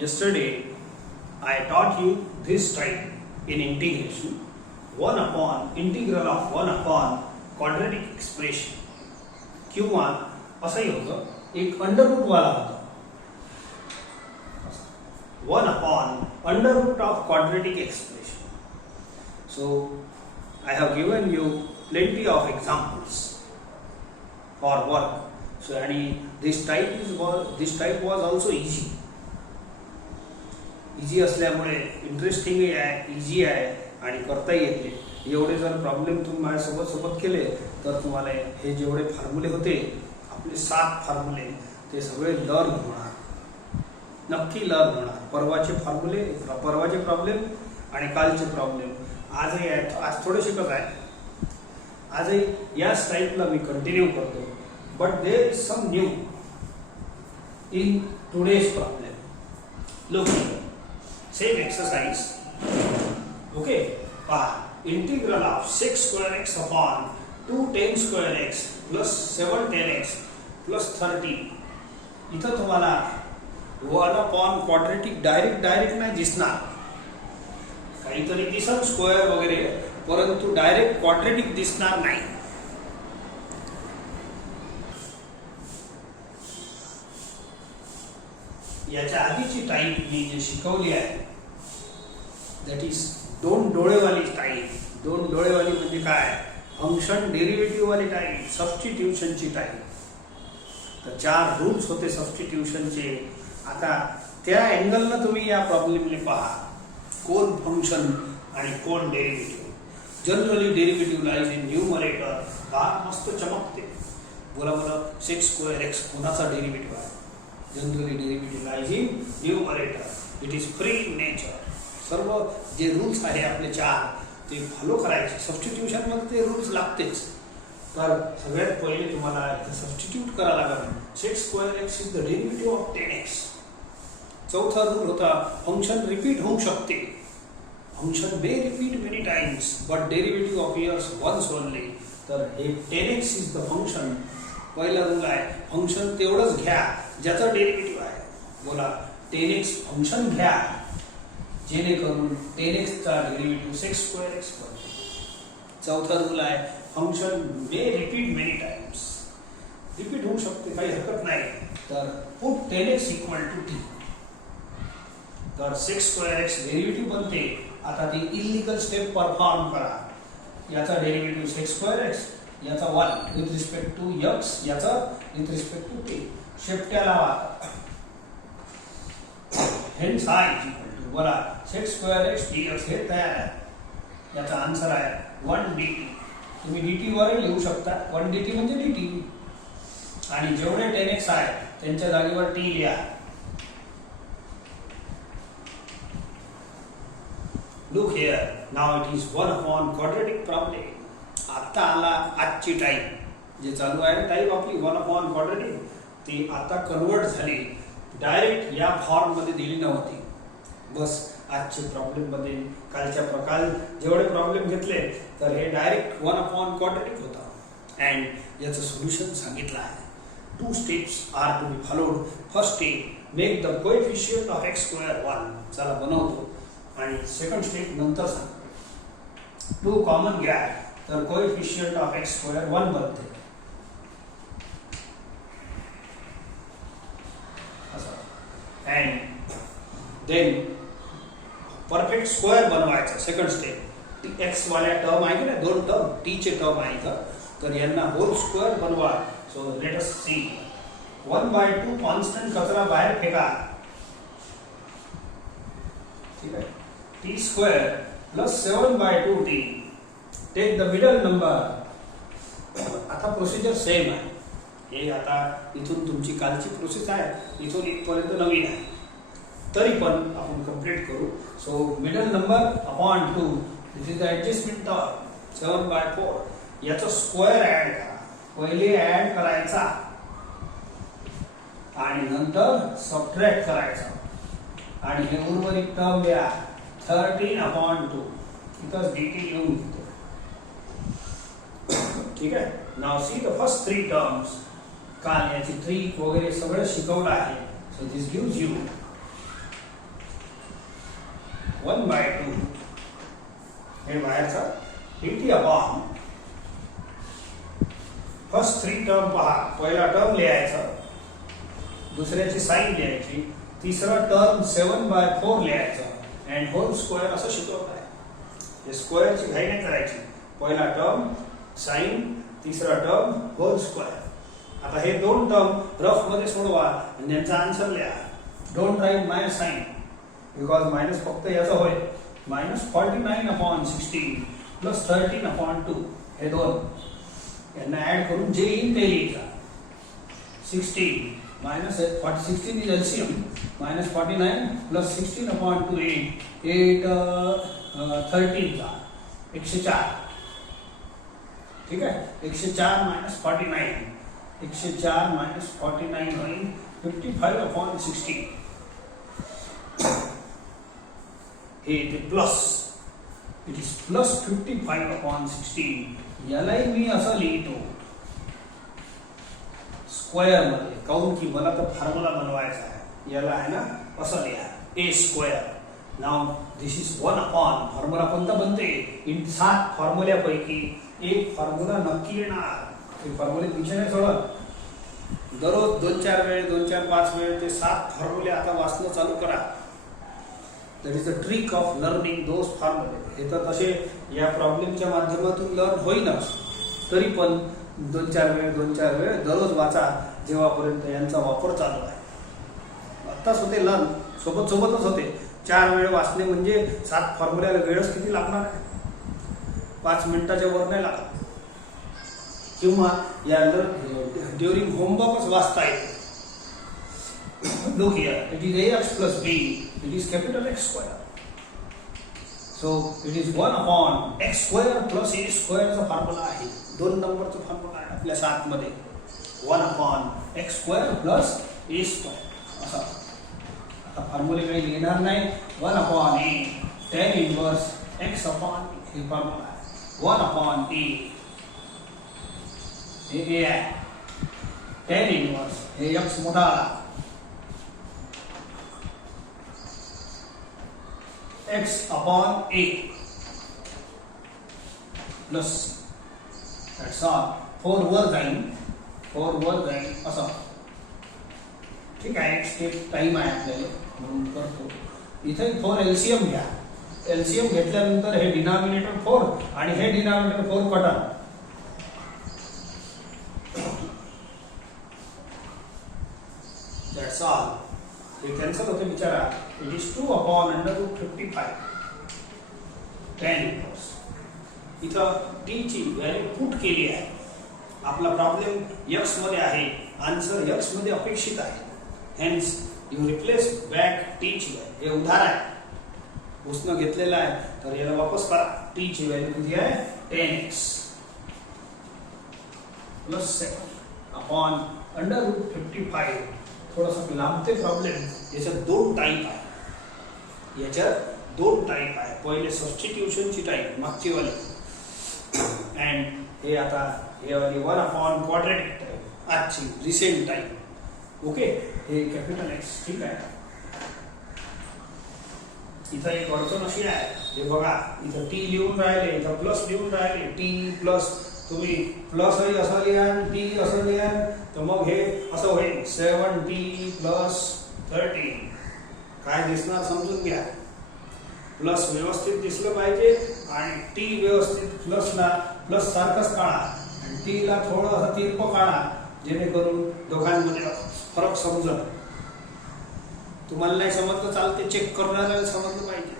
Yesterday, I taught you this type in integration 1 upon integral of 1 upon quadratic expression किंवा असंही होतं एक under route वाला होता 1 upon under root of quadratic expression. So, I have given you plenty of examples for work. So, and this type was also easy. Easy असल्यामुळे इंटरेस्टिंगही आहे, easy आहे आणि करता येते. एवढे जर प्रॉब्लेम तुम्ही माझ्यासोबत केले तर तुम्हाला हे जेवढे फॉर्म्युले होते आपले 7 फॉर्म्युले ते सगळे लर्न होणार, नक्की लर्न होणार. परवाचे फॉर्म्युले, परवाचे प्रॉब्लेम आणि कालचे प्रॉब्लेम आजही आहेत. आज थोडे शिकत आहे, आजही याच टाईपला मी कंटिन्यू करतो. But there is some new in today's problem. Look, same exercise. Okay, integral of sec square x upon 2 tan square x plus 7 tan x plus 30. इथं तुम्हाला 1 upon quadratic डायरेक्ट नाही दिसणार, काहीतरी दिसन स्क्वेअर वगैरे, परंतु डायरेक्ट क्वाड्रेटिक दिसणार नाही. याच्या आधीची टाईप मी जे शिकवली आहे दॅट इज 2 डोळेवाली टाईप. 2 डोळेवाली म्हणजे काय? फंक्शन डेरिव्हेटिव्ह वाली टाईप, सबस्टिट्यूशनची टाईप. तर 4 रूल्स होते सबस्टिट्यूशनचे. आता त्या अँगलनं तुम्ही या प्रॉब्लेमने पहा, कोण फंक्शन आणि कोण derivative. Generally derivative lies in numerator. मस्त चमकते. बोला सेक स्क्वेअर एक्स कोणाचा डेरिव्हेटिव्ह आहे? Generally derivative lies in numerator. It is free in nature. सर्व जे रूल्स आहे आपले 4 ते फॉलो करायचे. सबस्टिट्यूशन मध्ये ते रूल्स लागतेच. तर सगळ्यात पहिले तुम्हाला इथे सबस्टिट्यूट करायला लागेल. Sec square x is the derivative of 10x. चौथा रूल होता फंक्शन रिपीट होऊ शकते. Function may repeat many times but derivative appears once only. तर हे 10x इज द फंक्शन. पहिला रूल आहे फंक्शन तेवढंच घ्या ज्याचा डेरिव्हेटिव्ह आहे. बोला 10x फंक्शन घ्या जेणेकरून 10x चा डेरिव्हेटिव्ह सेक स्क्वेअर एक्स बनते. चौथा रूल आहे function may repeat many times. Repeat होऊ शकते, काही हरकत नाही. तर put 10x equal to t. तर सेक स्क्वेअर एक्स डेरिव्हेटिव्ह बनते. आता ती इलिगल स्टेप परफॉर्म करा. याचा डेरिव्हेटिव्ह सेक स्क्वेअर एक्स, याचा 1 विथ रिस्पेक्ट टू x, याचा विथ रिस्पेक्ट टू t. शेपट्या लावा. हेन्स i इक्वल टू बोला सेक स्क्वेअर एक्स dx हे तयार आहे. याचा आन्सर आहे 1 dt. तुम्ही dt वर लिहू शकता. 1 dt म्हणजे dt. आणि जेवढे 10x आहे त्यांच्या जागेवर t लिहा. Look here, now it is 1 upon quadratic problem. आता आला आजची टाईप जे चालू आहे. टाईप आपली 1 upon quadratic ती आता कन्वर्ट झाली. डायरेक्ट या फॉर्म मध्ये दिली नव्हती. बस आजचे प्रॉब्लेम मध्ये कालच्या प्रकार जेवढे प्रॉब्लेम घेतले तर हे डायरेक्ट 1 upon quadratic होता. अँड याचं सोल्युशन सांगितलं आहे. 2 steps are to be followed. First step, make the coefficient of x square 1. चला बनवतो. आणि सेकंड स्टेप नंतर सांगतो. 2 कॉमन घ्या तर कोएफिशिएंट ऑफ x स्क्वेअर 1 बनते. अँड देन परफेक्ट स्क्वेअर बनवायचा. सेकंड स्टेप, x वाल्या टर्म आहे की नाही, 2 टर्म t चे टर्म आहे इथं, तर यांना होल स्क्वेअर बनवा. So let us see. 1/2 constant कचरा बाहेर फेका. ठीक आहे. t square plus 7/2t. Take the middle number. आता प्रोसिजर सेम आहे. हे आता इथून तुमची कालची प्रोसेस आहे, इथून इथपर्यंत नवीन आहे, तरी पण आपण कंप्लीट करू. So middle number upon 2. This is the adjustment term 7/4. याचा स्क्वेअर ऍड करा. पहिले ऍड करायचा आणि नंतर सबट्रॅक्ट करायचा. आणि हे उर्वरित टर्म लिहा 13/2. इथंच dt लिहून घेतो. ठीक आहे. नाव सी द फर्स्ट 3 टर्म्स. काल याची ट्रिक वगैरे सगळं शिकवलं आहे. सो दिस गिव्स यू 1/2 हे बाहेरचा dt अपॉन फर्स्ट 3 टर्म पहा. पहिला टर्म लिहायचा, दुसऱ्याची साइन लिहायची, तिसरा टर्म 7/4 लिहायचा अँड होल स्क्वेअर असं शिकवत आहे. हे स्क्वेअरची घाई नाही करायची. पहिला टर्म साइन, तिसरा टर्म होल स्क्वेअर. आता हे दोन टर्म रफ मध्ये सोडवा आणि त्यांचा आन्सर लिहा. Don't write minus sign because minus फक्त याचा होईल. -49/16 प्लस 13/2 हे दोन यांना ऍड करून जे येईल ते लिहिचा. 16 16 is LCM. -49 plus 16/2 8 13 चा 104. ठीक आहे. 104 - 49 104 - 49 होईल 55/16. हे ते प्लस, इट इज प्लस 55/16. यालाही मी असं लिहितो स्क्वेअर मध्ये, काऊन की मला तर फॉर्म्युला बनवायचा आहे. याला आहे ना असं लिहा a square. Now this is 1/. Formula कोणता बनते? इन 7 फॉर्म्युल्यापैकी एक फॉर्म्युला नक्की येणार. ते फॉर्म्युले विषय नाही सोडत. दररोज 2-4 वेळ 2-4-5 वेळ ते 7 फॉर्म्युले आता वाचणं चालू करा. That is the trick of learning those फॉर्म्युले. हे तर तसे या प्रॉब्लेमच्या माध्यमातून लर्न होईनच, तरी पण 2-4 वेळ दररोज वाचा जेव्हापर्यंत यांचा वापर चालू आहे. आत्ताच होते लर्न, सोबतच होते. 4 वेळ वाचणे म्हणजे 7 फॉर्म्युल्याला वेळच किती लागणार आहे? 5 मिनिटाच्या वर नाही लागत. किंवा या ड्युरिंग होमवर्कच वाचता येते. Look here, it is ax plus b, it is capital X square. So it is 1/x square plus a square चा फॉर्म्युला आहे. 2 नंबरचा फॉर्म्युला आहे आपल्या 7 मध्ये. 1/x square plus a square असा. आता फॉर्म्युले काही लिहिणार नाही. 1/a tan inverse x upon हे फॉर्म्युला आहे. 1/a हे a आहे. tan inverse हे x मोठा आला. x upon a plus that's all. 4 वर जाईल असं. ठीक आहे. एक स्टेप टाइम आहे आपल्याला म्हणून करतो. इथे 4 एलसीएम घ्या. एलसीएम घेतल्यानंतर हे डिनॉमिनेटर 4 आणि हे डिनॉमिनेटर 4 कटा. That's all. हे कॅन्सल होते बिचारा. It is 2/√55 tan inverse. इथं t ची व्हॅल्यू पुट केली आहे. आपला प्रॉब्लेम x मध्ये आहे, आन्सर x मध्ये अपेक्षित आहे. Hence you replace back t ची व्हॅल्यू. हे उधार आहे, उसनं घेतलेला आहे, तर याला वापस करा. t ची व्हॅल्यू किती आहे? 10x plus 7/√55. थोडासा लांबते प्रॉब्लेम. याच्यात 2 टाईप आहे. पहिले सबस्टिट्यूशनची टाईप मागची वाली, अँड हे आता हे वाली 1/, क्वाड्रॅटिक टाईप आजची रिसेंट टाईप. ओके. हे कॅपिटल एक्स. ठीक आहे. इथं एक अडचण अशी आहे, हे बघा इथं टी लिहून राहिले, इथं प्लस लिहून राहिले. टी प्लस तुम्ही प्लसही असं लिहा आणि टी असं लिहा, तर मग हे असं होईल 7t plus 13. काय दिसणार समजून घ्या. प्लस व्यवस्थित दिसलं पाहिजे आणि टी व्यवस्थित प्लसला प्लस सारखंच काढा आणि टीला थोडं असं तिरप काढा, जेणेकरून दोघांमध्ये फरक समजत. तुम्हाला नाही समजलं चालते, चेक करणाऱ्याला समजलं पाहिजे.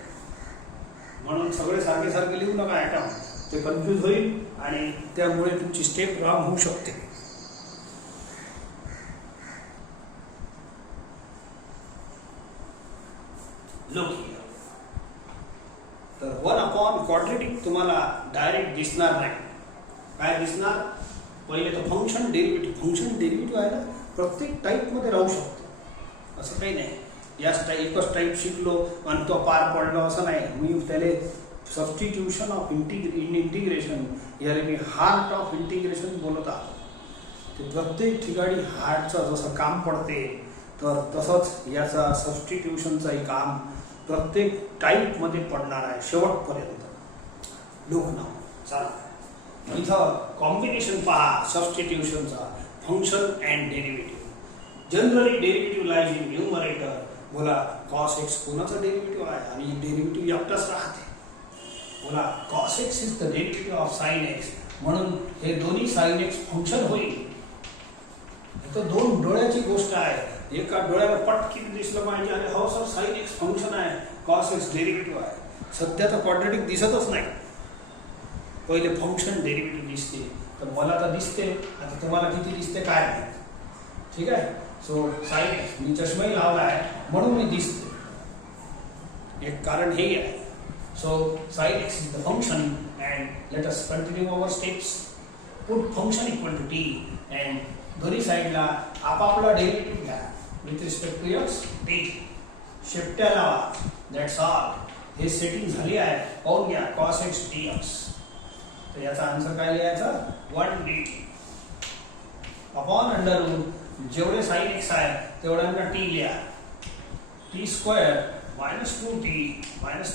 म्हणून सगळे सारखे लिहू नका आयटम, ते कन्फ्यूज होईल आणि त्यामुळे तुमची स्टेप रॉंग होऊ शकते. Look here. तर 1/, क्वाड्रॅटिक तुम्हाला डायरेक्ट दिसणार नाही. काय दिसणार? पहिले तर फंक्शन डेरिव्हेटिव्ह आहे ना, प्रत्येक टाईप मध्ये राहू शकतो. असं काही नाही एकच टाईप शिकलो आणि तो पार पडलो असं नाही. मी त्याला सबस्टिट्यूशन ऑफ इंटिग्रेशन याला मी हार्ट ऑफ इंटिग्रेशन बोलत आहोत. ते प्रत्येक ठिकाणी हार्टचं जसं काम पडते, तर तसंच याचा सबस्टिट्यूशनचंही काम प्रत्येक टाईप मध्ये पडणार आहे शेवटपर्यंत. लुक नाव चला इथं कॉम्बिनेशन पहा सबस्टिट्यूशनचा, function and derivative. Generally derivative lies in numerator. बोला कॉस एक्स कोणाचा डेरिव्हेटिव्ह आहे आणि डेरिव्हेटिव्ह एकटाच राहते. बोला cos x is the derivative of sine x, म्हणून हे दोन्ही साइन एक्स फंक्शन होईल. इथं दोन डोळ्याची गोष्ट आहे. एका डोळ्याला पटकीन दिसलं पाहिजे आणि हो सर साइन एक्स फंक्शन आहे, कॉस एक्स डेरिव्हेटिव्ह आहे. सध्या तर क्वाड्रेटिक दिसतच नाही. पहिले फंक्शन डेरिव्हेटिव्ह दिसते, तर मला तर दिसते, आता तुम्हाला किती दिसते काय माहित. ठीक आहे. सो साइन एक्स मी चष्माही लावला आहे म्हणून मी दिसते, एक कारण हे आहे. So sine x is the function and let us continue our steps. Put function equal to t and दोन्ही साईडला आपापला डेरिव्हेटिव्ह घ्या with respect to x t. शेपट्या लावा. That's all. हे सेटिंग झाली आहे. पाहून घ्या कॉस एक्स डी एक्स. तर याचा आन्सर काय लिहायचा 1 dt अपॉन अंडर रूट जेवढे साइन एक्स आहे तेवढ्यांना टी लिहा. T square minus 2t minus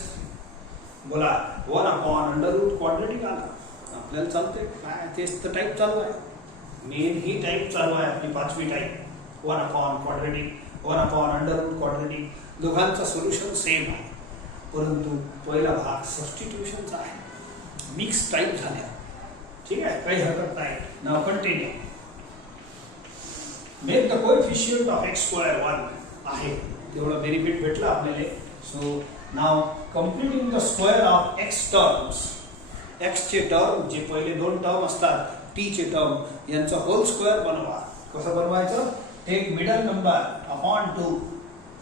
बोला 1 अपॉन अंडर रूट क्वाड्रेटिक आला. आपल्याला चालते काय तेच तर टाईप चालू आहे. मेन ही टाईप चालू आहे आपली पाचवी type. 1 upon quadratic, 1 upon under root quadratic. दोघांचा सोल्युशन सेम आहे, परंतु पहिला भाग सबस्टिट्यूशनचा आहे. मिक्स टाईप झाल्या. ठीक आहे, काही हरकत नाही. Now continue. Make the coefficient of x square 1 आहे, तेवढं बेनिफिट भेटलं आपल्याला. So now completing the square of x terms. X चे टर्म जे पहिले दोन टर्म असतात, टी चे टर्म, यांचा होल स्क्वेअर बनवा. कसं बनवायचं? Take middle number upon 2,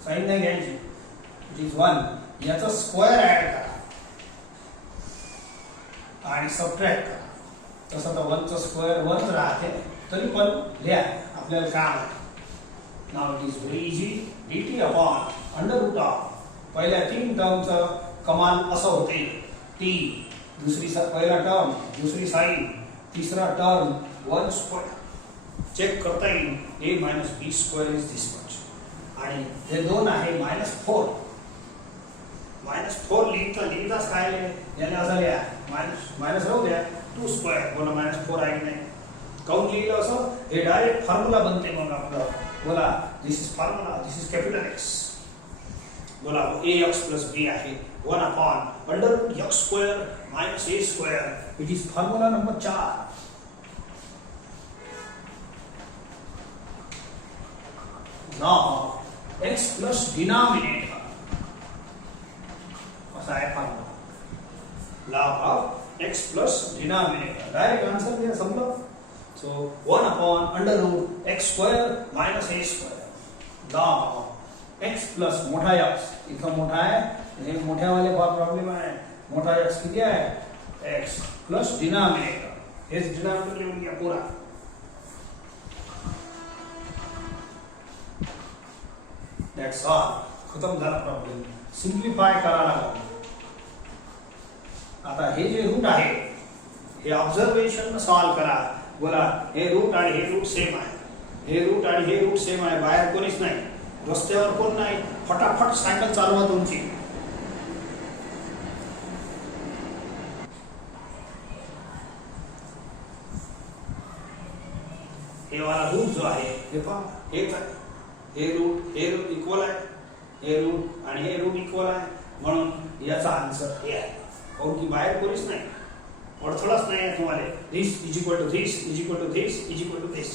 sign नाही घ्यायची, इट इज 1. याचा स्क्वेअर ऍड करा आणि सबट्रॅक्ट करा. तसं तर 1 चा स्क्वेअर 1 राहते, तरी पण लिहा, आपल्याला काम आहे. नाव it is very easy. dt upon under root of पहिल्या 3 टर्मचं कमाल असं होते टी, दुसरी पहिला टर्म, दुसरी साइन, तिसरा टर्म 1 स्क्वेअर. चेक करता येईल a minus B square is this much. आणि हे 2 आहे -4. -4 लिहिताच काय याला असं लिहा, मायनस राहू द्या 2 स्क्वेअर. बोला -4 आहे की नाही? काऊन लिहिलं असं? हे डायरेक्ट फॉर्म्युला बनते मग आपलं. बोला this is formula, this is capital x. बोला ax प्लस b आहे 1 upon under root x square minus a square. It is formula number 4. Now x plus denominator असा आहे formula. Log of x plus denominator. Direct answer दिया समजा. So 1 upon under root x square minus a square. Log of x plus मोठा x. इथं मोठा आहे, हे मोठ्या वाले प्रॉब्लेम आहे. मोठा x किती आहे? x plus denominator. हेच डिनॉमिनेटर लिहून घ्या पूरा. That's all. खतम झाला प्रॉब्लेम. सिम्प्लिफाय करा लागेल. आता हे जे रूट आहे हे ऑब्झर्वेशन सॉल्व करा. बोला हे रूट आणि हे रूट सेम आहे, हे रूट आणि हे रूट सेम आहे. बाहेर कोणीच नाही, रस्त्यावर कोण नाही. फटाफट सायकल चालवा तुमची. हे वाला रूट जो आहे हे पहा हेच आहे. हे रूट इक्वल आहे, हे रूट आणि हे रूट इक्वल आहे, म्हणून याचा आन्सर हे आहे. काऊन की बाहेर कोणीच नाही, अडथळाच नाही आहे तुम्हाला. This is equal to this is equal to this is equal to this.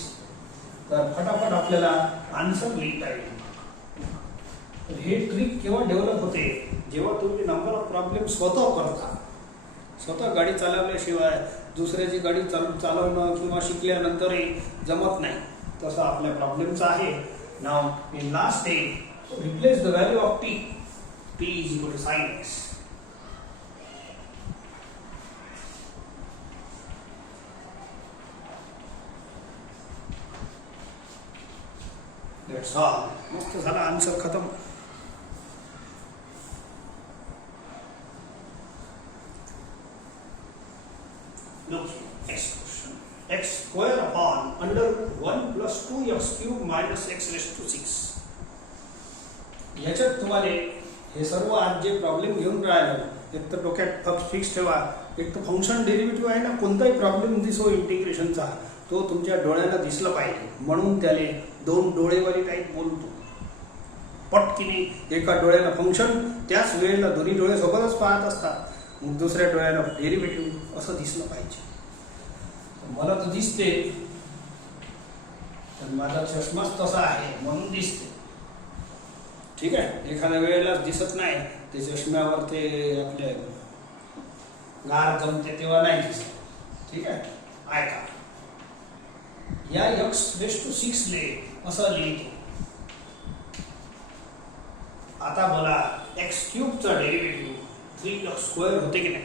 तर फटाफट आपल्याला आन्सर लिहिता येईल. हे ट्रिक केव्हा डेव्हलप होते? जेव्हा तुम्ही नंबर ऑफ प्रॉब्लेम स्वतः करता. स्वतः गाडी चालवल्याशिवाय दुसऱ्याची गाडी चालवणं किंवा शिकल्यानंतरही जमत नाही. तसं आपल्या प्रॉब्लेमचं आहे. Now in last step replace the value of t. T is equal to sine x. That's all. मस्त झाला आन्सर खतम. Look, next question. X square upon under 1 plus 2x cube minus x raised to 6. याच्यात तुम्हाला हे सर्व आज जे problem घेऊन राहिलो, एक तर डोक्यात फिक्स ठेवा, एक तर फंक्शन डेरिव्हेटिव्ह आहे ना, कोणताही प्रॉब्लेम दिसो इंटिग्रेशनचा तो तुमच्या डोळ्यांना दिसला पाहिजे, म्हणून त्याले दोन डोळेवाली टाईप बोलतो. पटकिनी एका डोळ्याला फंक्शन, त्याच वेळेला दोन्ही डोळे सोबतच पाहत असतात, मग दुसऱ्या डोळ्याला डेरिव्हेटिव्ह असं दिसलं पाहिजे. मला तर दिसते, तर माझा चष्माच तसा आहे म्हणून दिसते. ठीक आहे, एखाद्या वेळेला दिसत नाही, ते चष्म्यावर ते आपले गार जमते तेव्हा नाही दिसत. ठीक आहे, ऐका, या x⁶ ले असं लिहितो. आता बोला x³ चा डेरिव्हेटिव्ह 3x² होते की नाही?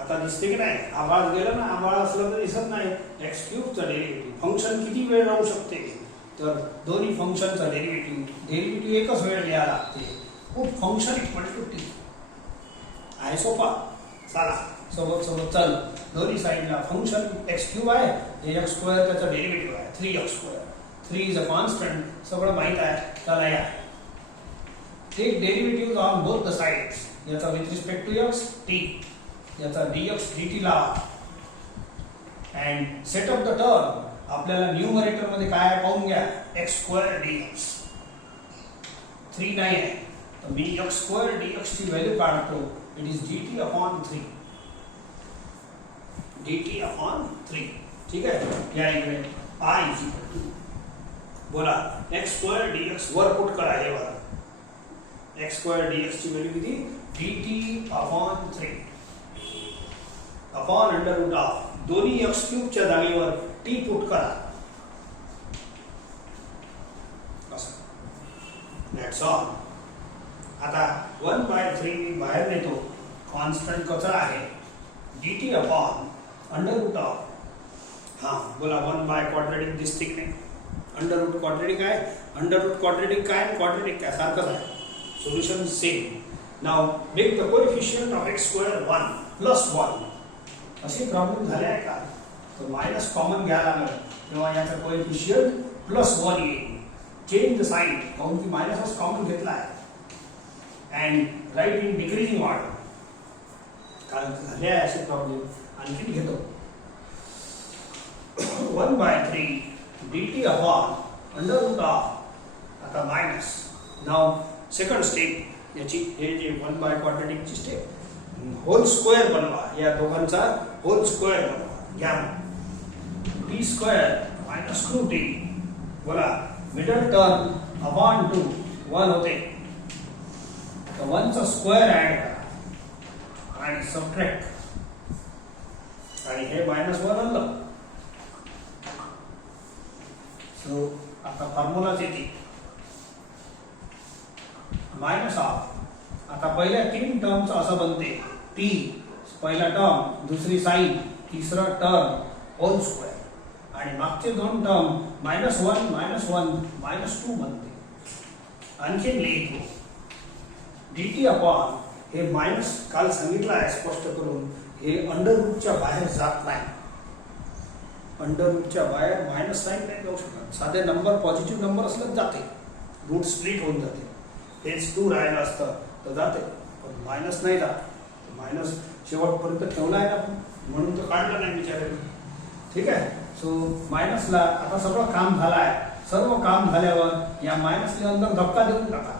आता दिसते की नाही? आवाज गेला ना, आवाज असलं तर दिसत नाही. x³ चा डेरिव्हेटिव्ह फंक्शन किती वेळ राहू शकते? तर दोन्ही फंक्शनचा डेरिव्हेटिव्ह एकच वेळ लिहायला लागते. खूप फंक्शन इक्वल टू t आहे, सोपा. चला सोबत चल, दोन्ही साईडला फंक्शन x³ आहे, हे x² त्याचा डेरिव्हेटिव्ह आहे 3x². 3 इज अ कॉन्स्टंट, सगळं माहित आहे. चला या take derivative on both the sides. याचा with respect to x t, याचा dx dt ला, and set up the term. आपल्याला न्यूमरेटर मध्ये काय पाहून घ्या, x² dx. 3 नाही आहे, तर मी x² dx ची व्हॅल्यू काढतो. It is dt/3. dt/3. ठीक आहे, या इकडे I इज इक्वल टू, बोला x² dx वर पुट करा. हे बघा x² dx ची व्हॅल्यू किती? dt/3 upon under root of, दोन्ही x³ च्या जागेवर t पुट करा. That's all. आता 1/3 मी बाहेर नेतो, कॉन्स्टंट कचरा आहे. dt upon under root of, हां बोला 1 क्वाड्रेटिक दिसते की नाही? अंडर रूट क्वाड्रेटिक आहे, अंडर रूट क्वाड्रेटिक काय, क्वाड्रेटिक काय सारखंच आहे. Solution same. Now make the coefficient of x² 1 plus 1. असे प्रॉब्लेम झाले आहे का? तर मायनस कॉमन घ्यायला लागलं तेव्हा याचा कोएफिशिएंट +1 येईल. चेंज द साइन, काऊन की मायनसच कॉमन घेतला आहे, and write in decreasing order. कारण झाले आहे असे प्रॉब्लेम, आणखी घेतो. 1/3 dt upon under root of, आता मायनस. नाउ सेकंड स्टेप याची, हे जे 1 क्वाड्रेटिक ची स्टेप, होल स्क्वेअर बनवा. या दोघांचा होल स्क्वेअर बनवा. घ्या t² - 2t, बोला मिडल टर्म अपॉन 2 1 होते, तर 1 चा स्क्वेअर ऍड करा आणि सबट्रॅक्ट, आणि हे -1 आणलं. सो आता फॉर्म्युलाच येते मायनस ऑफ. आता पहिल्या 3 टर्मचं असं बनते, t पहिला टर्म, दुसरी साइन, तिसरा टर्म होल स्क्वेअर, आणि मागचे 2 टर्म -1 -2 बनते. आणखी लिहितो dt अपॉन, हे मायनस काल सांगितलं आहे स्पष्ट करून, हे अंडर रूटच्या बाहेर जात नाही. अंडर रूटच्या बाहेर मायनस साइन नाही जाऊ शकत. साधे नंबर, पॉझिटिव्ह नंबर असलं जाते, रूट स्प्लिट होऊन जाते. हेच 2 राहिलं असतं तर जाते, पण मायनस नाही जात. मायनस शेवटपर्यंत ठेवला आहे ना, म्हणून तर काढलं नाही बिचाराने. ठीक आहे, सो मायनसला आता सगळं काम झालं आहे. सर्व काम झाल्यावर या मायनसला अंदर धक्का देऊन टाका,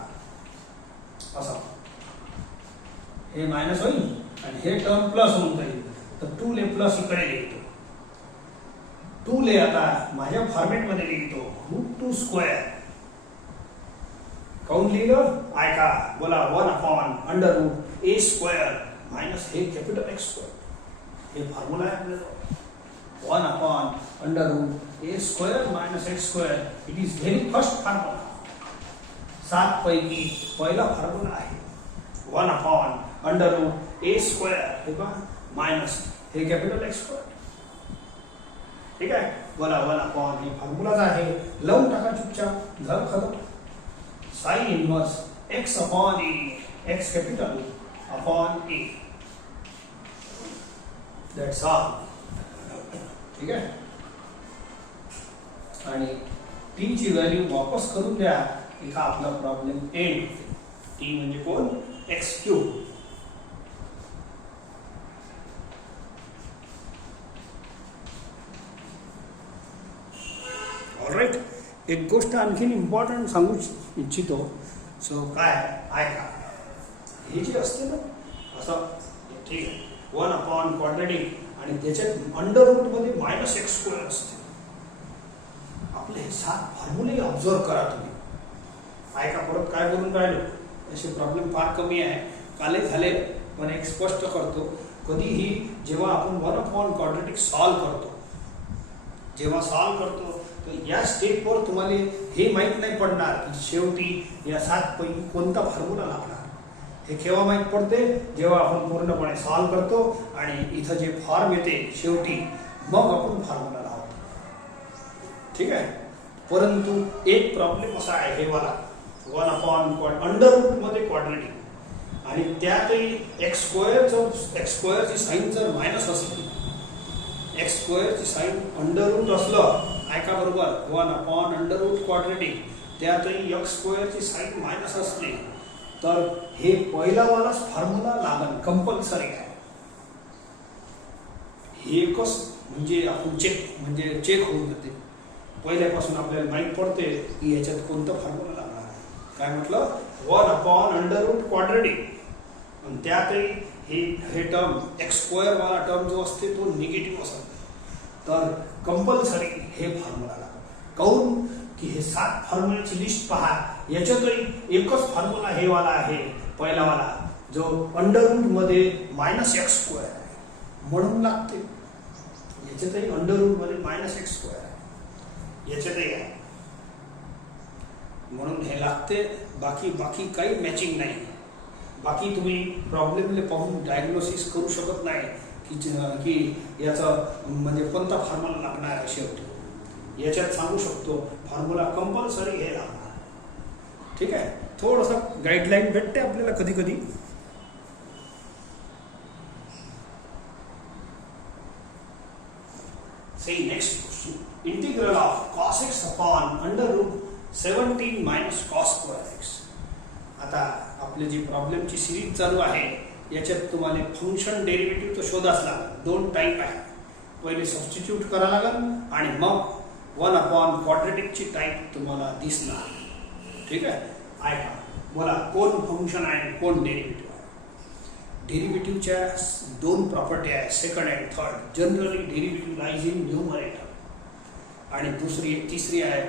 असं हे मायनस होईल आणि हे टर्म प्लस होऊन जाईल. तर 2 ले प्लस इकडे लिहितो. 2 ले आता माझ्या फॉर्मेट मध्ये लिहितो √2². काऊन लिहिलं ऐका, बोला 1 upon under root a² minus हे कॅपिटल x². हे फॉर्म्युला आहे आपल्याला. 1 upon under root a² minus x². It is very first formula. 7 पैकी पहिला फॉर्म्युला आहे. 1 अपॉन अंडर रूट a² हे पहा मायनस हे कॅपिटल x². ठीक आहे, बोला 1 अपॉन, हे फॉर्म्युलाच आहे, लावून टाका चुपचाप, झालं खतम. Sine inverse x upon a, x capital upon a. That's all. ठीक आहे, आणि t ची व्हॅल्यू वापस करून द्या, इथं आपला प्रॉब्लेम एंड होते. टी म्हणजे कोण एक्स क्यूब. ऑलराईट, एक गोष्ट आणखीन इम्पॉर्टंट सांगू इच्छितो. सो काय आहे का, हे जे असते ना असं ठीक आहे 1 क्वाड्रेटिक आणि त्याच्यात अंडर रूट मध्ये मायनस एक्स स्क्वेअर असते. आपले हे 7 फॉर्म्युले ऑब्झर्व करा तुम्ही. ऐका परत काय बोलून राहिलो, असे प्रॉब्लेम फार कमी आहे, कालही झाले, पण एक स्पष्ट करतो. कधीही जेव्हा आपण 1 क्वाड्रेटिक सॉल्व करतो, जेव्हा सॉल्व करतो तर या स्टेपवर तुम्हाला हे माहीत नाही पडणार की शेवटी या 7 पैकी कोणता फॉर्म्युला लागणार. हे केव्हा माहीत पडते, जेव्हा आपण पूर्णपणे सॉल्व करतो आणि इथं जे फॉर्म येते शेवटी, मग आपण फॉर्म्युला लावतो. ठीक आहे. परंतु एक प्रॉब्लेम असा आहे, हे वाला 1 अंडर रूट मध्ये क्वाड्रेटिक आणि त्यातही एक्स स्क्वेअरची साईन जर मायनस असली, एक्स स्क्वेअरची साईन अंडर रूट असलं, ऐका बरोबर 1 अंडर रूट क्वाड्रेटिक, त्यातही एक्स स्क्वेअरची साईन मायनस असली, तर हे पहिला वालाच फॉर्म्युला लागन, कंपल्सरी आहे. हे एकच म्हणजे आपण चेक होऊन जाते. पहिल्यापासून आपल्याला माहीत पडते की याच्यात कोणतं फॉर्म्युला लागणार आहे. काय म्हटलं, 1 अंडर रूट क्वाड्रेटिक आणि त्यातही हे टर्म एक्स स्क्वेअर वाला टर्म जो असते तो निगेटिव्ह असतो, तर कंपल्सरी हे फॉर्म्युला लागतो. काऊन की हे 7 फॉर्म्युलाची लिस्ट पहा, याच्यातही एकच फॉर्म्युला हे वाला आहे, पहिला वाला जो अंडर रूट मध्ये मायनस एक्स स्क्वेअर आहे, म्हणून लागते. याच्यातही अंडर रूट मध्ये मायनस एक्स स्क्वेअर आहे, याच्यातही आहे, म्हणून हे लागते. बाकी काही मॅचिंग नाही. बाकी तुम्ही प्रॉब्लेमले पाहून डायग्नोसिस करू शकत नाही की याचं म्हणजे कोणता फॉर्म्युला लागणार आहे. शेवटी याच्यात सांगू शकतो फॉर्म्युला कंपल्सरी हे लागणार. ठीक आहे. थोडंसं गाईडलाईन भेटते आपल्याला कधी कधी. Say next question. Integral of cos x upon under root 17 minus cos square x. आता आपली जी प्रॉब्लेमची सिरीज चालू आहे, याच्यात तुम्हाला फंक्शन डेरिव्हेटिव्हचा शोधाच लागेल. 2 टाईप आहे. पहिले सबस्टिट्यूट करा लागेल आणि मग 1 क्वाड्रेटिकची टाईप तुम्हाला दिसणार. ठीक आहे. ऐका, बोला कोण फंक्शन आहे, कोण डेरिव्हेटिव्ह आहे. डेरिव्हेटिव्हच्या 2 प्रॉपर्टी आहे, second and third. Generally derivative lies in numerator आणि तिसरी आहे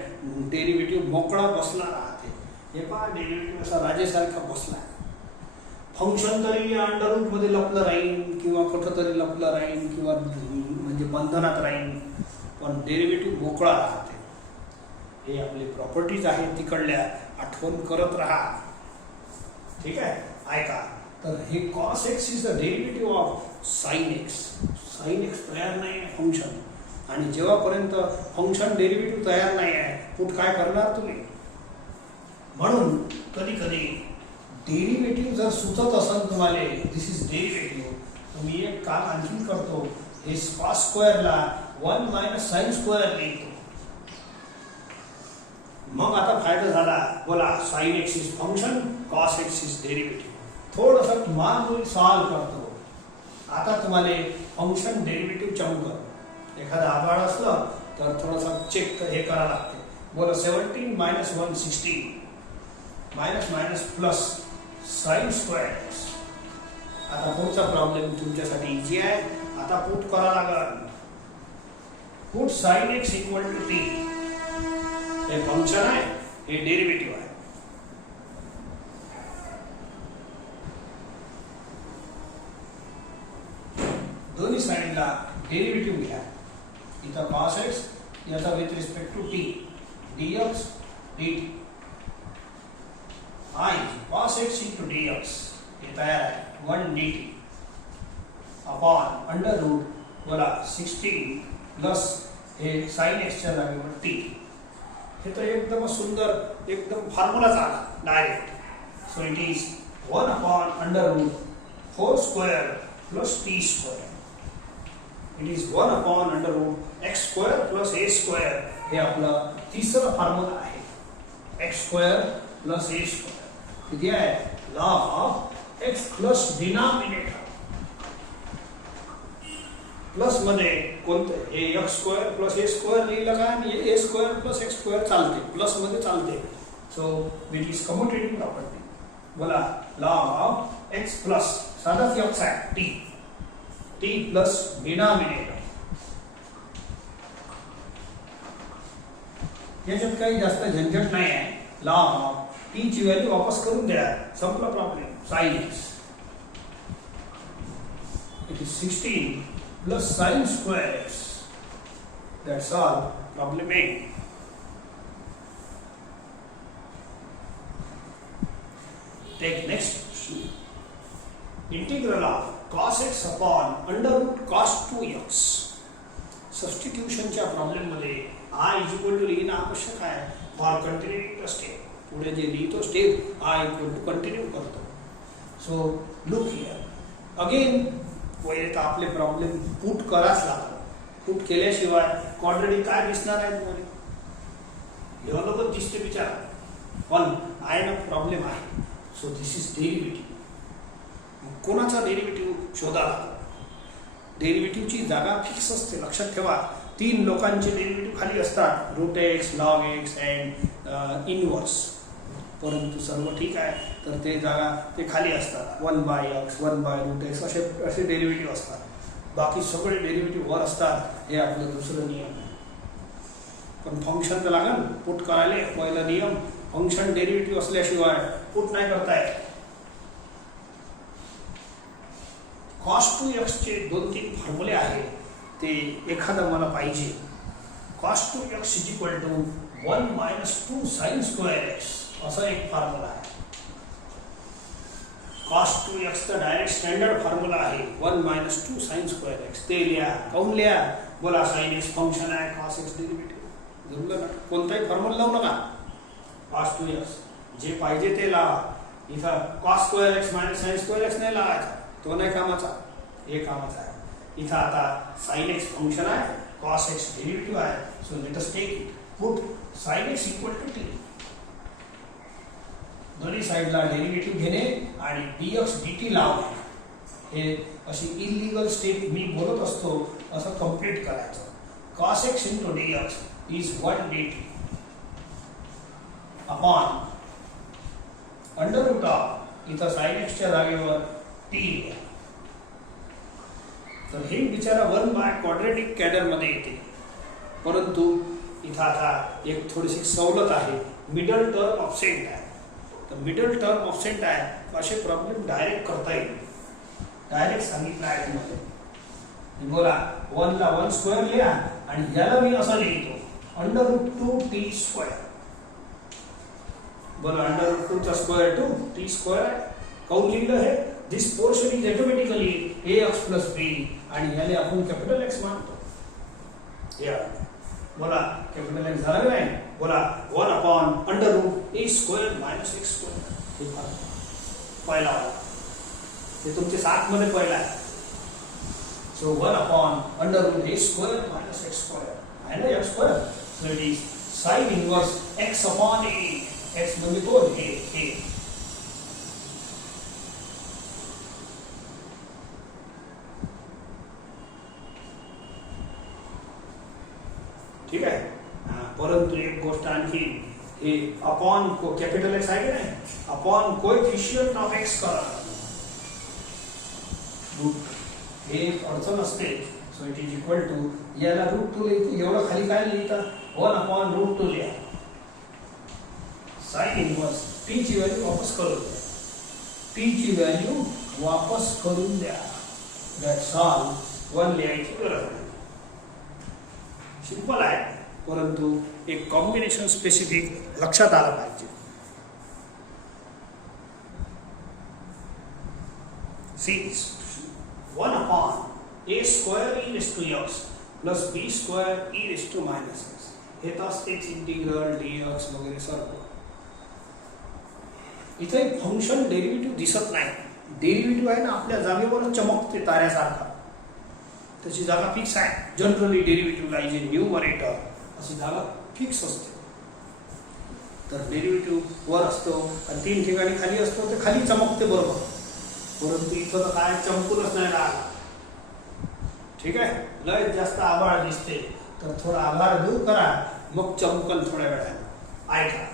डेरिव्हेटिव्ह मोकळा बसला राहते. हे पहा, डेरिव्हेटिव्ह असा राजेसारखा बसला आहे. फंक्शन तरी अंडर रूट मध्ये लपलं राहील किंवा कुठं तरी लपलं राहील किंवा म्हणजे बंधनात राहील, पण डेरिव्हेटिव्ह मोकळा राहते. हे आपले प्रॉपर्टीज आहेत, तिकडल्या आठवण करत राहा. ठीक आहे. ऐका, तर हे cos x is the derivative of sin x. sin x तयार नाही आहे फंक्शन, आणि जेव्हापर्यंत फंक्शन डेरिव्हेटिव्ह तयार नाही आहे, पुढे काय करणार तुम्ही. म्हणून कधी कधी डेरिव्हेटिव्ह जर सुचत असेल तुम्हाला, दिस इज डेरिव्हेटिव्ह, तर मी एक काम आणखी करतो, हे cos स्क्वेअरला 1 मायनस साइन स्क्वेअर लिहितो. मग आता फायदा झाला. बोला, sin x is function, cos x is derivative. थोडंसं मागून सॉल्व करतो. आता तुम्हाला फंक्शन डेरिव्हेटिव्ह चमकत, एखादा आभाळ असलं तर थोडासा चेक हे करावं लागते. बोला, 17 minus 1 16 minus minus plus sine square x. आता पुढचा प्रॉब्लेम तुमच्यासाठी इझी आहे. आता पुट करा लागेल. Put sine x equal to t. हे फंक्शन आहे, हे डेरिव्हेटिव्ह आहे. दोन्ही साइडला डेरिव्हेटिव्ह घ्या. इथं cos x, याचा with respect to t, dx dt. I cos x into dx हे तयार आहे 1 dt अपॉन अंडर रूट बोला 16 प्लस हे sin x च्या जागेवर t. हे तर एकदम सुंदर, एकदम फॉर्म्युलाच आला direct. So it is 1 upon under root 4 square plus t square. It is 1 upon under root x square plus a square. हे आपलं तिसरं फॉर्म्युला आहे. x square plus a square किती आहे log of x plus denominator plus मध्ये कोणतं हे x square plus a square लिहिलं का आणि a square plus x square चालते प्लस मध्ये चालते so it is commutative property बोला log ऑफ एक्स प्लस साधाच एक्स आहे टी प्लस डिनॉमिनेटर याच्यात काही जास्त झंझट नाही आहे log ऑफ टी ची व्हॅल्यू वापस करून द्या संपला problem sin x it is 16 plus sin square x. That's all. Problem 8. Take next question. Integral of cos x upon under root cos 2x. Substitution च्या प्रॉब्लेम मध्ये I is equal to लिहिणं आवश्यक आहे for continuing the step. पुढे जे लिहितो step I equal to continue करतो. So look here. Again पहिले तर आपले प्रॉब्लेम पुट कराच लागतात पुट केल्याशिवाय क्वाड्रेटिक काय दिसणार आहे तुम्हाला एवढं दिसते विचार पण आहे ना प्रॉब्लेम आहे सो दिस इज डेरिव्हेटिव्ह कोणाचा डेरिव्हेटिव्ह शोधा डेरिव्हेटिव्हची जागा फिक्स असते लक्षात ठेवा 3 लोकांचे डेरिव्हेटिव्ह खाली असतात root x log x and inverse परंतु सर्व ठीक आहे तर ते जागा ते खाली असतात 1/x 1/√x असे डेरिव्हेटिव्ह असतात बाकी सगळे डेरिव्हेटिव्ह वर असतात हे आपलं दुसरं नियम आहे पण फंक्शन तर लागेल पुट करायला पहिला नियम फंक्शन डेरिव्हेटिव्ह असल्याशिवाय पुट नाही करता येत cos 2x चे 2-3 फॉर्म्युले आहेत ते एखादा मला पाहिजे cos 2x = 1 - 2 sin square x असा एक फॉर्म्युला आहे cos 2x चा डायरेक्ट स्टँडर्ड फॉर्म्युला आहे 1 - 2 sin square x ते लिहा काऊन लिहा बोला sin x फंक्शन आहे cos x डेरिव्हेटिव्ह जमलं ना कोणताही फॉर्म्युला लावू नका cos 2x जे पाहिजे ते लावा इथं cos square x - sin square x नाही लावायचा तो नाही कामाचा हे कामाचा आहे इथं आता sin x फंक्शन आहे cos x डेरिव्हेटिव्ह आहे so let us take it put sin x = t दोन्ही साइडला डेरिव्हेटिव्ह घेणे आणि dx dt लावणे हे अशी इलिगल स्टेप मी बोलत असतो असं कंप्लीट करायचं cos x * dx is 1 dt upon under root of इथं sin x च्या जागेवर t लिहा तर हे बिचारा 1 क्वाड्रेटिक कॅडर मध्ये येते परंतु इथं आता एक थोडीशी सवलत आहे मिडल टर्म ऑब्सेंट आहे तर मिडल टर्म ऑब्सेंट आहे असे प्रॉब्लेम डायरेक्ट करता येईल डायरेक्ट सांगितलं आहे तुम्हाला बोला 1 ला 1 स्क्वेअर लिहा आणि याला मी असं लिहितो √2t². बोला √2 चा स्क्वेअर 2t² आहे काऊन लिहिलं हे this portion is automatically ax + b आणि याला आपण कॅपिटल x मानतो या बोला कॅपिटल x झाला नाही बोला 1/√a² - x². हे पहिला ते तुमचे 7 मध्ये पहिला आहे सो 1/√a² - x² आहे ना x². So it is sin inverse x/a x म्हणजे कोण हे ठीक आहे परंतु एक गोष्ट आणखी हे अपॉन को कॅपिटल x आहे की नाही अपॉन कोएफिशिएंट ऑफ x करा हे अडचण असते so it is equal to याला √2 लिहितो एवढं खाली काय लिहिता 1/√2 लिहा sin इनवर्स t ची व्हॅल्यू वापस करून द्या t ची व्हॅल्यू वापस करून द्या दॅट्स ऑल 1 लिहायची गरज नाही सिंपल आहे परंतु एक कॉम्बिनेशन स्पेसिफिक लक्षात आलं पाहिजे सी 1/a² + b² हे तर असतेच इंटिग्रल dx वगैरे सर्व इथे एक फंक्शन डेरिव्हेटिव्ह दिसत नाही डेरिव्हेटिव्ह आहे ना आपल्या जागेवर चमकते ताऱ्यासारखा त्याची जागा फिक्स आहे जनरली डेरिव्हेटिव्ह ला इज न्यूमरेटर अशी जागा फिक्स असते तर डेरिव्हेटिव्ह वर असतो आणि 3 ठिकाणी खाली असतो ते खाली चमकते बरोबर, परंतु इथं तर काय चमकूनच नाही राहिला. ठीक आहे, लय जास्त आभाळ दिसते तर थोडा आभाळ दूर करा, मग चमकल थोड्या वेळाने. ऐका,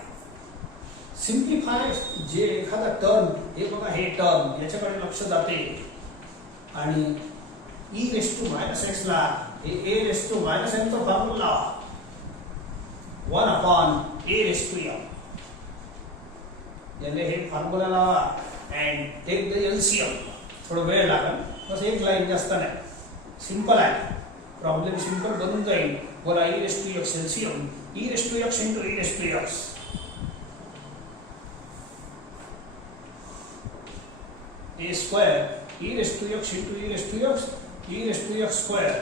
सिम्प्लिफाय जे एखादा टर्म, हे बघा हे टर्म याच्याकडे लक्ष जाते आणि e raise to minus x ला हे a raise to minus m चा फॉर्म्युला लावा, 1 अपॉन a रेस टू m. याने हे फॉर्म्युला लावा अँड टेक द एलसीएम. थोडं वेळ लागेल, बस एक लाईन जास्त नाही, सिंपल आहे प्रॉब्लेम, सिंपल बनून जाईल. बोला e raise to x LCM, e raise to x into e raise to x. a square e raise to x into e raise to x, e raise to x square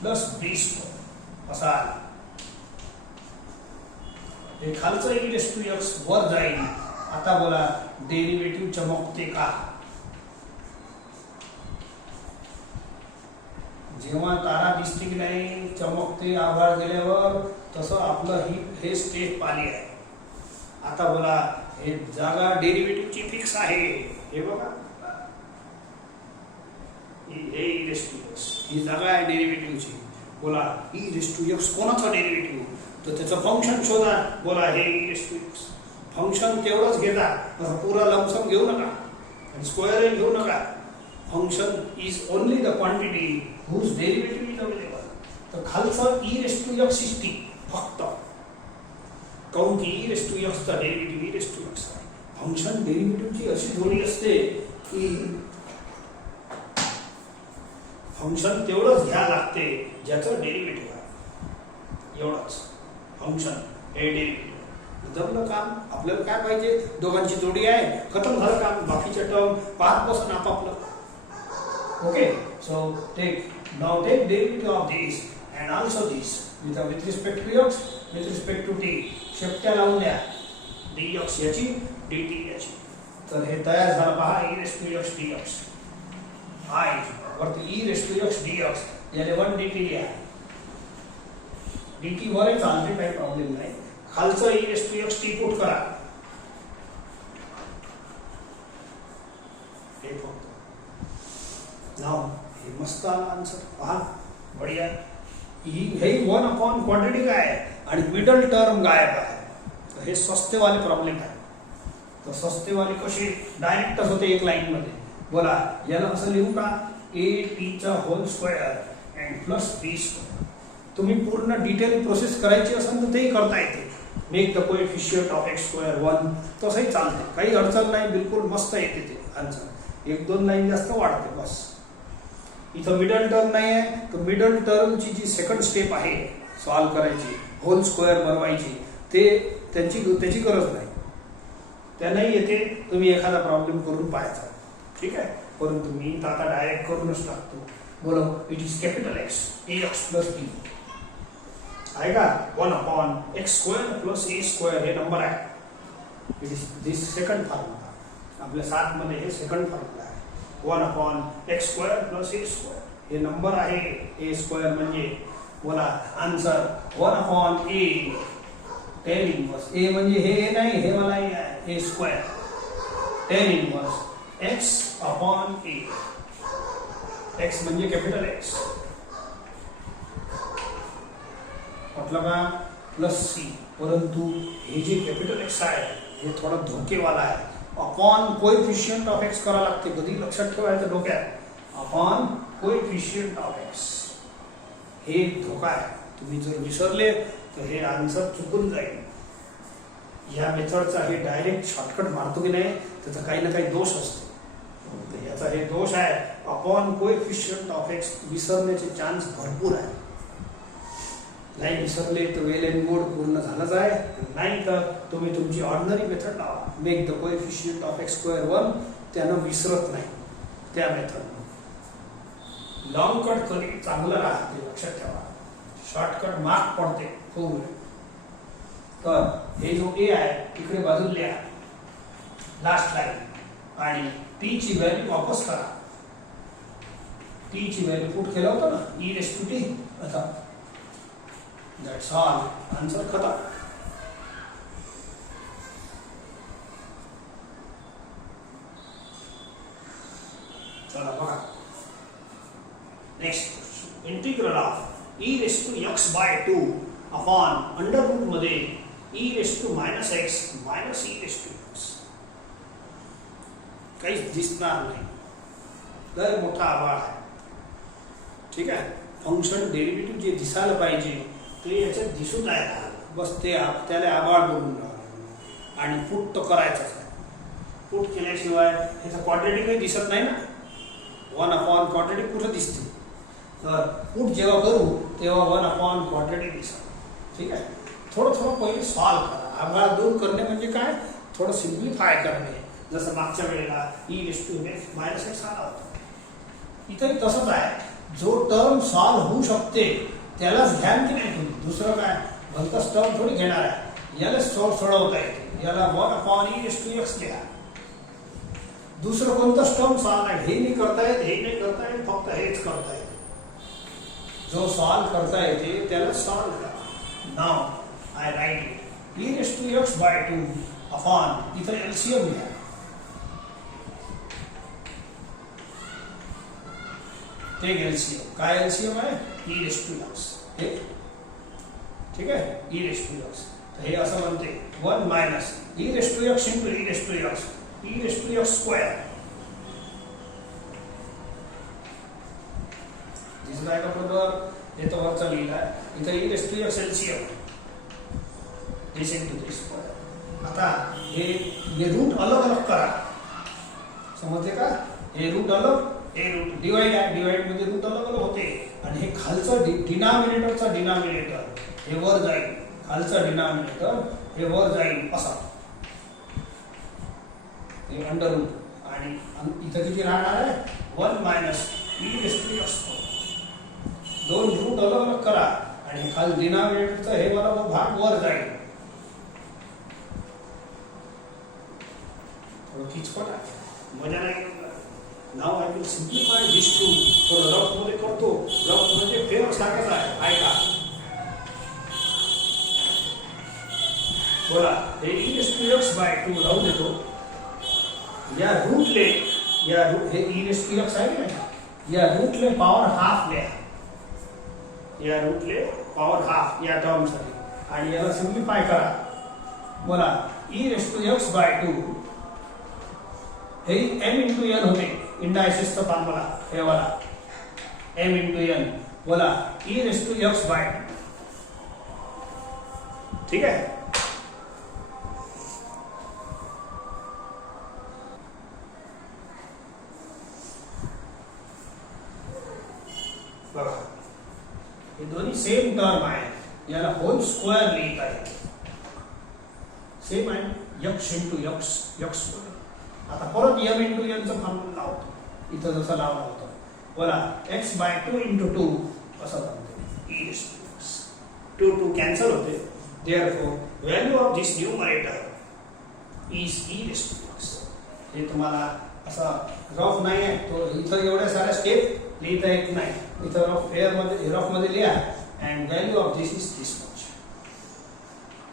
plus b square असा आला. हे खालचं e raise to x वर जाईल. आता बोला derivative चमकते का? जेव्हा तारा दिसते की नाही चमकते आभाळ गेल्यावर, तसं आपलं हे स्टेप आली आहे. आता बोला हे जागा डेरिव्हेटिव्हची फिक्स आहे. हे बघा हे e रेस टू x ही जागा आहे डेरिव्हेटिव्हची. बोला e रेस टू x कोणाचं डेरिव्हेटिव्ह? तर त्याचं फंक्शन शोधा. बोला हे e raise to x function तेवढंच घेता, पुरा लमसम घेऊ नका आणि स्क्वेअर घेऊ नका. Function is only the quantity whose derivative is available. तर खालचं e raise to x is t फक्त, काऊन की e रेस टू x चा derivative e raise to x. Function डेरिव्हेटिव्हची अशी जोडी असते की फंक्शन तेवढंच घ्या लागते ज्याचं डेरिव्हेटिव्ह आहे. एवढंच फंक्शन हे डेरिव्हेटिव्ह. जमलं काम. आपल्याला काय पाहिजे? दोघांची जोडी आहे, खतम झालं काम. बाकीच्या टर्म पाहत बसून आपापलं. Okay, so take derivative of this and also this with respect to x, with respect to t. शेपट्या लावून द्या, dx याची dt याची. तर हे तयार झालं पहा, e raise to x dx. वरती e raise to x dx, याने 1 dt लिहा. dt वरही चालते, काही प्रॉब्लेम नाही. खालचं e raise to x t put करा. हे फक्त नाव हे मस्त आला आन्सर पहा, बढिया. हे 1 अपॉन क्वांटिटी काय आहे आणि मिडल टर्म गायब आहे. तर हे सस्तेवाले प्रॉब्लेम आहे. तर सस्तेवाले कसे डायरेक्टच होते एक लाईन मध्ये. बोला याला असं लिहू का, a t चा whole square and plus b square. तुम्ही पूर्ण डिटेल प्रोसेस करायची असेल तर तेही करता येते. Make the coefficient of x square 1, तसंही चालते, काही अडचण नाही, बिलकुल मस्त येते ते आन्सर. 1-2 लाईन जास्त वाढते बस. इथं मिडल टर्म नाही आहे, तर मिडल टर्मची जी सेकंड स्टेप आहे सॉल्व करायची, होल स्क्वेअर बनवायची, त्याची गरज नाही. त्यांनाही येते, तुम्ही एखादा प्रॉब्लेम करून पाहायचा. ठीक आहे, परंतु मी आता डायरेक्ट करूनच टाकतो. बोलो it is capital x ax plus b आहे का. 1 upon x square plus a square हे नंबर आहे. It is this second formula. आपल्या 7 मध्ये हे सेकंड फॉर्म्युला आहे. 1 upon x square plus a square हे नंबर आहे. ए स्क्वेअर म्हणजे बोला answer 1 upon a tan inverse. A म्हणजे हे नाही, हे मला a square tan inverse x upon a. X म्हणजे कॅपिटल एक्स म्हटलं का प्लस सी. परंतु हे जे कॅपिटल एक्स आहे हे थोडा धोकेवाला आहे. अपॉन कोएफिशियंट ऑफ एक्स करावं लागते. कधी लक्षात ठेवायचं डोक्यात, अपॉन कोएफिशियंट ऑफ एक्स हे धोका आहे. तुम्ही जर विसरले तर हे आन्सर चुकून जाईल. या मेथडचा हे डायरेक्ट शॉर्टकट मारतो की नाही, त्याचा काही ना काही दोष असतो. तर याचा हे दोष आहे, अपॉन कोएफिशियंट ऑफ एक्स विसरण्याचे चान्स भरपूर आहे. नाही विसरले तर वेल एंड गुड, पूर्ण झालंच आहे. नाही तर तुम्ही तुमची ऑर्डिनरी मेथड लावा, make the coefficient of x square 1, त्यानं विसरत नाही त्या मेथड. लॉंग कट कधी चांगलं राहते, लक्षात ठेवा. शॉर्टकट मार्क पडते खूप. तर हे जो ए आहे इकडे बाजूला लिहा लास्ट लाईन, आणि टी ची व्हॅल्यू वापस करा. टी ची व्हॅल्यू पुट केलं होतं ना, ई रेस टू टी. आता दॅट्स ऑल, आन्सर खतम. X by 2 upon under root मध्ये e raise to minus x minus e raise to x. काहीच दिसणार नाही, लय मोठा आभाळ आहे. ठीक आहे, फंक्शन डेरिव्हेटिव्ह जे दिसायला पाहिजे ते याच्यात दिसून आहे, बस ते त्याला आभाळ बोलून आणि पुट तर करायचंच आहे. पुट केल्याशिवाय ह्याचा क्वाड्रेटिक काही दिसत नाही ना. 1 अपॉन क्वाड्रेटिक कुठं दिसते, तर पुट जेव्हा करू तेव्हा 1 अपॉन क्वाड्रेटिक दिसत. ठीक आहे, थोडं थोडं पहिले सॉल्व करा. आभाळ दूर करणे म्हणजे काय, थोडं सिम्प्लिफाय करणे. जसं मागच्या वेळेला e raise to x minus x आला होता, इथंही तसंच आहे. जो टर्म सॉल्व होऊ शकते त्यालाच घ्याल की नाही तुम्ही, दुसरं काय भलतंच टर्म थोडी घेणार आहे. याला सोडवता येते, याला 1 upon e raise to x घ्या. दुसरं कोणतंच टर्म सॉल्व नाही, हे नाही करता येत, हे नाही करता येत, फक्त हेच करता येते. जो सॉल्व करता येते त्याला सॉल्व करा. Now I write e raise to x by 2 upon इथं एलसीएम घ्या. ते एलसीएम काय, एलसीएम आहे ई रेस टू एक्स. ठीक आहे, ई रेस टू एक्स. तर हे असं म्हणते 1 minus e raise to x into e raise to x, e raise to x square. दिसत आहे का बरोबर, हे तर वरचा लिहिला आहे. इथं e raise to x LCM this into this square. आता हे रूट अलग अलग करा, समजते का. हे रूट अलग, हे रूट डिवाइड आहे, डिवाइड मध्ये रूट अलग अलग होते. आणि हे खालचं डिनॉमिनेटरचा डिनॉमिनेटर हे वर जाईल, खालचं डिनॉमिनेटर हे वर जाईल असा. हे अंडर रूट आणि इथं किती राहणार आहे 1 minus e raise to x. दोन रूट अलग अलग करा आणि खाली डिनॉमिनेटरचा हे वाला भाग वर जाईल. थोडं किचकट आहे, मजा नाही. Now I will simplify this to. थोडं रफ मध्ये करतो, रफ म्हणजे फेवर टाकायचा आहे. ऐका, बोला हे e raise to x by 2 राहून देतो. या रूटले, या रूट हे ई रेस टू एक्स आहे ना, या रूटले पॉवर हाफ द्या. या रूटले पॉवर हाफ या टर्म साठी आणि याला सिम्प्लिफाय करा. बोला e raise to x by 2 हे m इंटू n होते. इंडायसिसचा फॉर्म्युला हे वाला m इंटू n. बोला e raise to x by 2. ठीक आहे, बघा हे दोन्ही सेम टर्म आहे, याला होल स्क्वेअर लिहिता येते. सेम आहे, x into x x square. आता परत m इंटू n चा फॉर्म्युला लावतो, इथं जसं लावला होता. बोला x बाय 2 इंटू 2 असं बनते e raise to x. 2 2 cancel होते. Therefore value of this numerator is e raise to x. हे तुम्हाला असं रफ नाही आहे, तो इथं एवढ्या साऱ्या स्टेप लिहिता येत नाही. इथं रफ मध्ये लिहा and value of this is this much.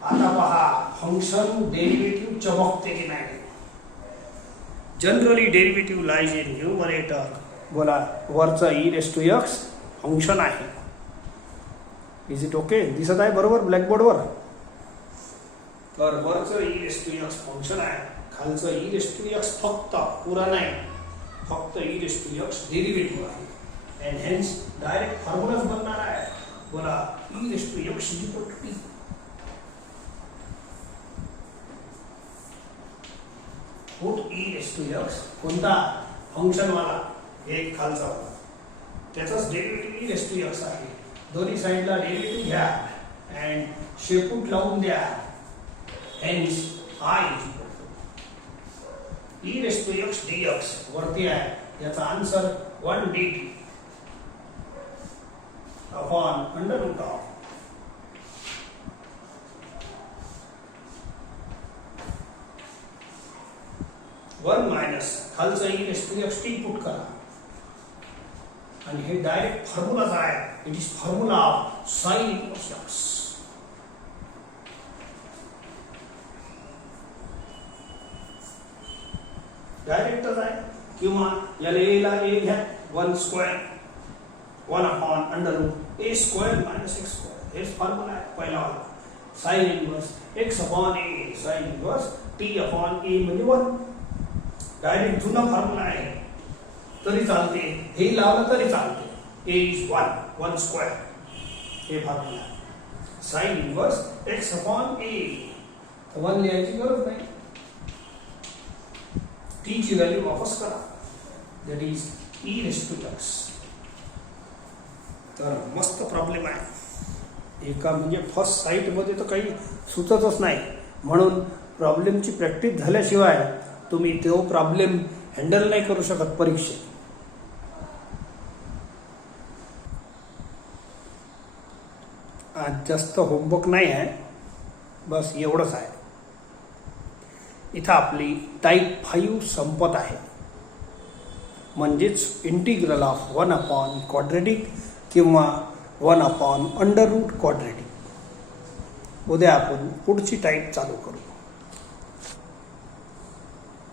आता पहा फंक्शन डेरिव्हेटिव्ह चमकते की नाही. Generally derivative lies in numerator. बोला वरचं e raise to x function आहे. इज इट ओके, दिसत आहे बरोबर ब्लॅकबोर्डवर. तर वरचं e raise to x function आहे, खालचं ई रेस टू एक्स फक्त पुरा नाही, फक्त e raise to x derivative आहे. and hence direct formulas बनणार आहे. बोला e raised to x is equal to t. put e raised to x कोणता फंक्शन वाला एक खालचा वाला, त्याचाच derivative e raised to x आहे. दोन्ही साइडला डेरिव्हेटिव्ह घ्या and शेपूट लावून द्या. hence I is equal to e raised to x dx वरती आहे, याचा आन्सर 1 dt upon under root of one minus खालचं e raise to x t put करा आणि हे डायरेक्ट फॉर्म्युलाच आहे. It is formula of sine inverse x. डायरेक्टच आहे किंवा याला ए ला ए घ्या 1 square 1 upon under root a square minus x square. हेच फॉर्म्युला आहे पहिला वाला. Sine inverse x upon a sine inverse t upon a म्हणजे 1. डायरेक्ट जुना फॉर्म्युला आहे तरी चालते, हे लावलं तरी चालते. ए इज 1 स्क्वेअर हे formula. Sine inverse x upon a 1 लिहायची गरज नाही. टी ची व्हॅल्यू वापस करा, that is e raise to x. तर मस्त प्रॉब्लेम आहे. एका म्हणजे फर्स्ट साईटमध्ये तर काही सुचतच नाही, म्हणून प्रॉब्लेमची प्रॅक्टिस झाल्याशिवाय तुम्ही तो प्रॉब्लेम हँडल नाही करू शकत परीक्षेत. आज जास्त होमवर्क नाही आहे, बस एवढंच आहे. इथं आपली टाईप 5 संपत आहे, म्हणजेच इंटिग्रल ऑफ 1 अपॉन क्वाड्रेटिक किंवा 1 अपॉन अंडर रूट क्वाड्रेटिक. उद्या आपण पुढची टाईप चालू करू.